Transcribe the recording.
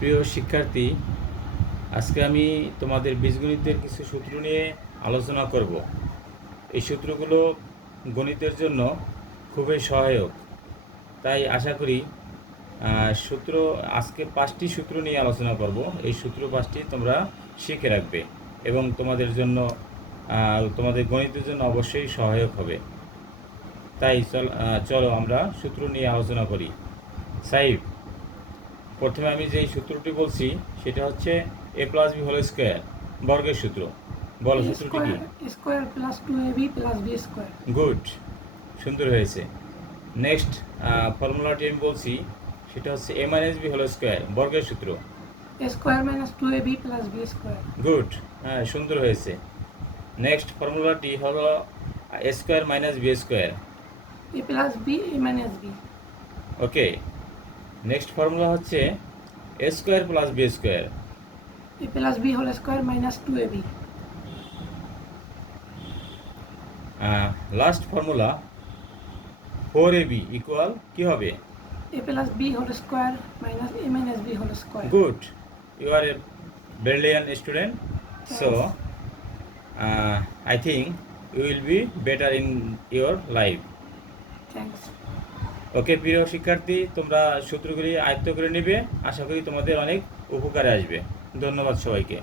প্রিয় শিক্ষার্থী, আজকে আমি তোমাদের বীজগণিতের কিছু সূত্র নিয়ে আলোচনা করব। এই সূত্রগুলো গণিতের জন্য খুবই সহায়ক। তাই আশা করি সূত্র আজকে 5টি সূত্র নিয়ে আলোচনা করব। এই সূত্র 5টি তোমরা শিখে রাখবে এবং তোমাদের গণিতের জন্য অবশ্যই সহায়ক হবে। তাই চলো আমরা সূত্র নিয়ে আলোচনা করি। সাইফ, প্রথমে আমি যেই সূত্রটি বলছি সেটা হচ্ছে a plus b whole square, বর্গের সূত্র। বলো সূত্রটি কি? Square plus 2ab plus b square. Good, সুন্দর হয়েছে। নেক্সট ফর্মুলাটি আমি বলছি সেটা হচ্ছে a minus b whole square, বর্গের সূত্র। Square minus 2ab plus b square. Good, হ্যাঁ, সুন্দর হয়েছে। নেক্সট ফর্মুলাটি হলো a square minus b square. a plus b a minus b. Okay, next formula হচ্ছে a square plus b square. a plus b whole square minus 2ab। Last formula 4ab equal কি হবে? a plus b whole square minus a minus b whole square. Good, you are a brilliant student. So, I think you will be better in your life. Thanks. Okay প্রিয় শিক্ষার্থী, তোমরা সূত্রগুলি আয়ত্ত করে নেবে। আশা করি তোমাদের অনেক উপকারে আসবে। ধন্যবাদ সবাইকে।